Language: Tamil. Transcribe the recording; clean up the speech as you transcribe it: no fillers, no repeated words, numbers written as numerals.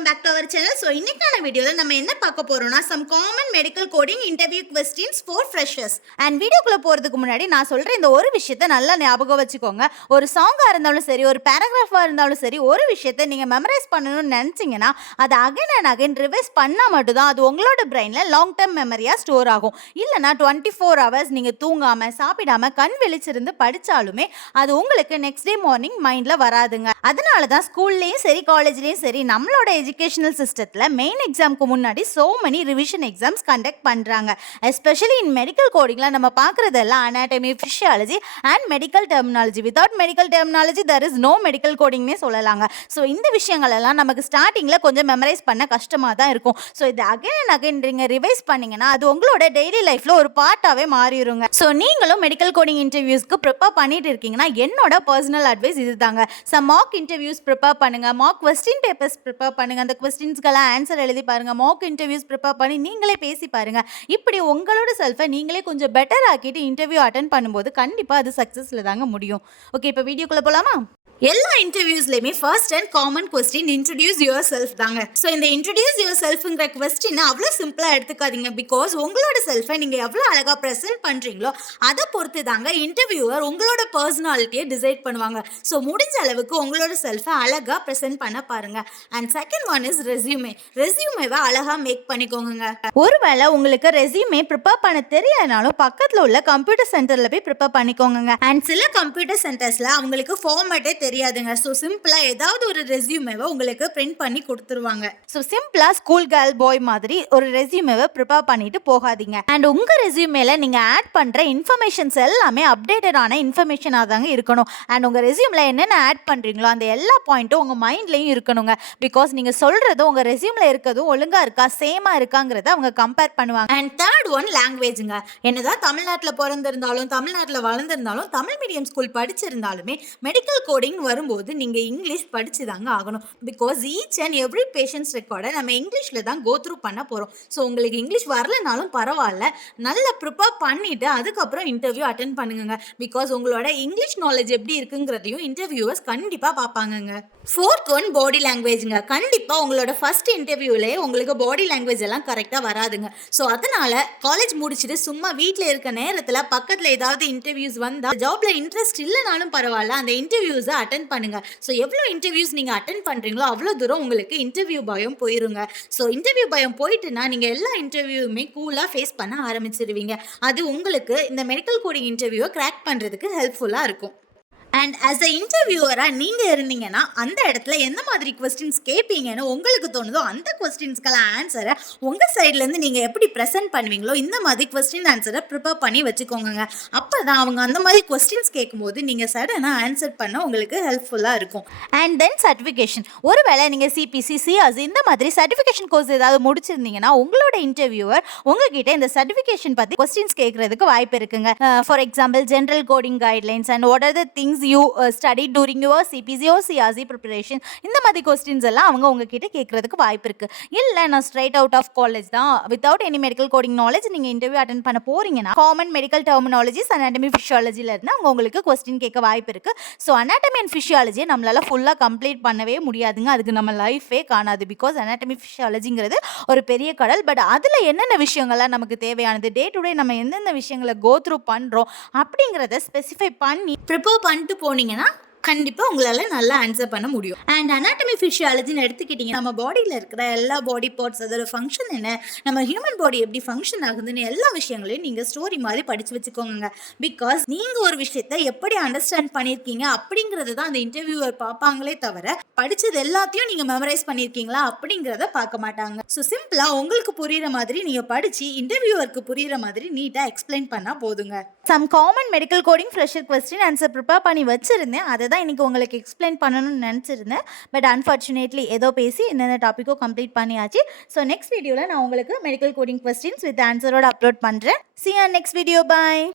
Welcome back to our channel. So இன்னைக்கான வீடியோவில் நம்ம என்ன பார்க்க போறோம்னா some common medical coding interview questions for freshers. And வீடியோக்குள்ள போறதுக்கு முன்னாடி நான் சொல்ற இந்த ஒரு விஷயத்தை நல்லா ஞாபகம் வச்சுக்கோங்க. ஒரு சாங்கா இருந்தாலும் சரி, ஒரு பேராகிராஃபா இருந்தாலும் சரி, ஒரு விஷயத்தை நீங்க மெமரைஸ் பண்ணணும்னு நினைச்சீங்கன்னா அதை அகைன் அண்ட் அகைன் ரிவைஸ் பண்ணா மட்டும்தான் அது உங்களோட பிரெயின்ல லாங் டர்ம் மெமரியா ஸ்டோர் ஆகும். இல்லைனா 24 hours நீங்க தூங்காம சாப்பிடாம கண் விழிச்சிருந்து படிச்சாலுமே அது உங்களுக்கு நெக்ஸ்ட் டே மார்னிங் மைண்ட்ல வராதுங்க. அதனால தான் ஸ்கூல்லையும் சரி காலேஜ்லேயும் சரி நம்மளோட எஜுகேஷனல் சிஸ்டத்தில் மெயின் எக்ஸாமுக்கு முன்னாடி so many revision exams conduct பண்ணுறாங்க. எஸ்பெஷலி இன் மெடிக்கல் கோடிங்கில் நம்ம பார்க்குறதெல்லாம் anatomy, physiology and medical terminology. Without medical terminology there is no medical கோடிங்னே சொல்லலாங்க. ஸோ இந்த விஷயங்கள் எல்லாம் நமக்கு ஸ்டார்டிங்கில் கொஞ்சம் மெமரைஸ் பண்ண கஷ்டமாக தான் இருக்கும். ஸோ இது அகைன் அண்ட் அகைன் நீங்கள் ரிவைஸ் பண்ணிங்கன்னா அது உங்களோட டெய்லி லைஃப்பில் ஒரு பார்ட்டாகவே மாறிடுங்க. ஸோ நீங்களும் மெடிக்கல் கோடிங் இன்டர்வியூஸ்க்கு ப்ரிப்பேர் பண்ணிட்டு இருக்கீங்கன்னா என்னோட பர்சனல் அட்வைஸ் இது தாங்க. மார்க் இன்டர்வியூஸ் ப்ரிப்பேர் பண்ணுங்க, மார்க் கொஸ்டின் பேப்பர்ஸ் ப்ரிப்பேர் பண்ணுங்க, அந்த கொஸ்டின்ஸ்க்கெல்லாம் ஆன்சர் எழுதி பாருங்க, மார்க் இன்டர்வியூஸ் ப்ரிப்பேர் பண்ணி நீங்களே பேசி பாருங்க. இப்படி உங்களோட செல்ஃபை நீங்களே கொஞ்சம் பெட்டர் ஆக்கிட்டு இன்டர்வியூ அட்டென்ட் பண்ணும்போது கண்டிப்பாக அது சக்ஸஸ்ல தாங்க முடியும். ஓகே, இப்போ வீடியோக்குள்ள போலாமா? எல்லா இன்டர்வியூஸ்லையுமே first and common question introduce yourself தாங்க. ஸோ இந்த இன்ட்ரடியூஸ் யுவர் செல்ஃப்ங்கிற கொஸ்டினை அவ்வளோ சிம்பிளாக எடுத்துக்காதீங்க. பிகாஸ் உங்களோட செல்ஃபை நீங்கள் எவ்வளோ அழகாக ப்ரெசென்ட் பண்ணுறீங்களோ அதை பொறுத்து தாங்க இன்டர்வியூவர் உங்களோட பர்சனாலிட்டியை டிசைட் பண்ணுவாங்க. ஸோ முடிஞ்ச அளவுக்கு உங்களோட செல்ஃபை அழகாக ப்ரெசென்ட் பண்ண பாருங்க. And second one is resume. ரெஸ்யூமேவை அழகாக மேக் பண்ணிக்கோங்க. ஒருவேளை உங்களுக்கு ரெஸ்யூமே ப்ரிப்பேர் பண்ண தெரியலனாலும் பக்கத்தில் உள்ள கம்ப்யூட்டர் சென்டரில் போய் ப்ரிப்பேர் பண்ணிக்கோங்க. அண்ட் சில கம்ப்யூட்டர் சென்டர்ஸில் அவங்களுக்கு ஃபார்மேட்டே தெரியாதுங்க. ஸோ சிம்பிளாக ஏதாவது ஒரு ரெஸ்யூமேவை உங்களுக்கு பிரிண்ட் பண்ணி கொடுத்துருவாங்க. ஸோ சிம்பிளாக ஸ்கூல் கேர்ள் பாய் மாதிரி ஒரு ரெஸ்யூமேவை ப்ரிப்பேர் பண்ணிட்டு போகாதீங்க. அண்ட் உங்கள் ரெஸ்யூமேல நீங்கள் ஆட் பண்ணுற இன்ஃபர்மேஷன்ஸ் எல்லாமே அப்டேட்டடான இன்ஃபர்மேஷனாக தாங்க இருக்கணும். அண்ட் உங்கள் ரெஸ்யூமில் என்னென்ன ஆட் பண்ணுறீங்களோ அந்த எல்லா பாயிண்ட்டும் உங்கள் மைண்ட்லேயும் இருக்கணுங்க. பிகாஸ் நீங்கள் சொல்கிறதும் உங்கள் ரெஸ்யூமில் இருக்கிறதும் ஒழுங்காக இருக்கா, சேமாக இருக்காங்கிறத அவங்க கம்பேர் பண்ணுவாங்க. அண்ட் தேர்ட் ஒன் லாங்குவேஜுங்க. என்னதான் தமிழ்நாட்டில் பிறந்திருந்தாலும் தமிழ்நாட்டில் வளர்ந்துருந்தாலும் தமிழ் மீடியம் ஸ்கூல் படிச்சிருந்தாலுமே மெடிக்கல் கோடிங் வரும்போது நீங்கள் இங்கிலீஷ் படிச்சு தாங்க ஆகணும். Because each and every patients ரெக்கார்டை நம்ம இங்கிலீஷில் தான் கோ த்ரூ பண்ண போகிறோம். ஸோ உங்களுக்கு இங்கிலீஷ் வரலனாலும் பரவாயில்ல, நல்லா ப்ரிப்பேர் பண்ணிவிட்டு அதுக்கப்புறம் இன்டர்வியூ அட்டென்ட் பண்ணுங்க. பிகாஸ் உங்களோட இங்கிலீஷ் நாலேஜ் எப்படி இருக்குங்கிறதையும் இன்டர்வியூவர்ஸ் கண்டிப்பாக பார்ப்பாங்கங்க. ஃபோர்த் ஒன் பாடி லாங்குவேஜுங்க. கண்டிப்பாக உங்களோட ஃபர்ஸ்ட் இன்டர்வியூலே உங்களுக்கு பாடி லாங்குவேஜ் எல்லாம் கரெக்டாக வராதுங்க. ஸோ அதனால் காலேஜ் முடிச்சுட்டு சும்மா வீட்டில் இருக்க நேரத்தில் பக்கத்தில் ஏதாவது இன்டர்வியூஸ் வந்தால் ஜாப்ல இன்ட்ரெஸ்ட் இல்லைனாலும் பரவாயில்ல, அந்த இன்டர்வியூஸை அட்டென்ட் பண்ணுங்க. ஸோ எவ்வளோ இன்டர்வியூஸ் நீங்கள் அட்டென்ட் பண்ணுறீங்களோ அவ்வளோ தூரம் உங்களுக்கு இன்டர்வியூ பயம் போயிருங்க. ஸோ இன்டர்வியூ பயம் போயிட்டுனா நீங்கள் எல்லா இன்டர்வியூவுமே கூலாக ஃபேஸ் பண்ண ஆரம்பிச்சிருவீங்க. அது உங்களுக்கு இந்த மெடிக்கல் கோடிங் இன்டர்வியூவை கிராக் பண்ணுறதுக்கு ஹெல்ப்ஃபுல்லாக இருக்கும். அண்ட் ஆஸ் அ இன்டர்வியூவராக நீங்கள் இருந்தீங்கன்னா அந்த இடத்துல எந்த மாதிரி கொஸ்டின்ஸ் கேட்பீங்கன்னு உங்களுக்கு தோணுதோ அந்த கொஸ்டின்ஸ்க்கெல்லாம் ஆன்சரை உங்கள் சைட்லேருந்து நீங்கள் எப்படி ப்ரெசென்ட் பண்ணுவீங்களோ இந்த மாதிரி கொஸ்டின் ஆன்சரை ப்ரிப்பேர் பண்ணி வச்சுக்கோங்க. அப்போ தான் அவங்க அந்த மாதிரி கொஸ்டின்ஸ் கேட்கும்போது நீங்கள் சடனாக ஆன்சர் பண்ண உங்களுக்கு ஹெல்ப்ஃபுல்லாக இருக்கும். And then certification. ஒருவேளை நீங்கள் சிபிசி, சிஆர்சி இந்த மாதிரி சர்டிஃபிகேஷன் கோர்ஸ் ஏதாவது முடிச்சிருந்தீங்கன்னா உங்களோட இன்டர்வியூவர் உங்ககிட்ட இந்த சர்டிஃபிகேஷன் பற்றி கொஸ்டின்ஸ் கேட்கறதுக்கு வாய்ப்பு இருக்குங்க. For example general coding guidelines and what are the things you studied during your CPC or CRC preparation. இந்த மாதிரி கொஸ்டின்ஸ் எல்லாம் அவங்க உங்ககிட்ட கேட்கறதுக்கு வாய்ப்பு இருக்கு. இல்லை நான் ஸ்ட்ரைட் அவுட் ஆஃப் காலேஜ் தான், without any medical coding knowledge நீங்கள் இன்டர்வியூ அட்டென்ட் பண்ண போறீங்கன்னா காமன் மெடிக்கல் டெர்மினாலஜிஸ் அனாட்டமி ஃபிசியாலஜில இருந்து அவங்க உங்களுக்கு கொஸ்டின் கேட்க வாய்ப்பு இருக்கு. ஸோ அனாட்டமி அண்ட் ஃபிசியாலஜியை நம்மளால ஃபுல்லாக கம்ப்ளீட் பண்ணவே முடியாதுங்க. அதுக்கு நம்ம லைஃபே காணாது. பிகாஸ் அனாட்டமி ஃபிசியாலஜிங்கிறது ஒரு பெரிய கடல். பட் அதில் என்னென்ன விஷயங்கள்லாம் நமக்கு தேவையானது, டே டு டே நம்ம எந்தெந்த விஷயங்களை கோ த்ரூ பண்ணுறோம் அப்படிங்கிறத ஸ்பெசிஃபை பண்ணி ப்ரிப்பேர் பண்ணிட்டு போனீங்கன்னா கண்டிப்பாக உங்களால் நல்லா ஆன்சர் பண்ண முடியும். அண்ட் அனாட்டமி ஃபிசியாலஜின்னு எடுத்துக்கிட்டிங்கன்னா நம்ம பாடியில் இருக்கிற எல்லா பாடி பார்ட்ஸ், அதோட ஃபங்க்ஷன் என்ன, நம்ம ஹியூமன் பாடி எப்படி ஃபங்க்ஷன் ஆகுதுன்னு எல்லா விஷயங்களையும் நீங்கள் ஸ்டோரி மாதிரி படித்து வச்சுக்கோங்க. பிகாஸ் நீங்கள் ஒரு விஷயத்தை எப்படி அண்டர்ஸ்டாண்ட் பண்ணியிருக்கீங்க அப்படிங்கிறது தான் அந்த இன்டர்வியூவர் பார்ப்பாங்களே தவிர படித்தது எல்லாத்தையும் நீங்கள் மெமரைஸ் பண்ணியிருக்கீங்களா அப்படிங்கிறத பார்க்க மாட்டாங்க. ஸோ சிம்பிளாக உங்களுக்கு புரிகிற மாதிரி நீங்கள் படித்து இன்டர்வியூவருக்கு புரிகிற மாதிரி நீட்டாக எக்ஸ்பிளைன் பண்ணால் போதுங்க. Some common medical coding fresher question answer prepare பண்ணி வச்சுருந்தேன். அதை தான் இன்றைக்கி உங்களுக்கு எக்ஸ்பிளைன் பண்ணணும்னு நினச்சிருந்தேன். பட் அன்ஃபார்ச்சுனேட்லி ஏதோ பேசி என்னென்ன டாப்பிக்கோ கம்ப்ளீட் பண்ணியாச்சு. ஸோ நெக்ஸ்ட் வீடியோவில் நான் உங்களுக்கு மெடிக்கல் கோடிங் கொஸ்டின்ஸ் வித் ஆன்சரோட அப்லோட் பண்ணுறேன். See you on next video. Bye.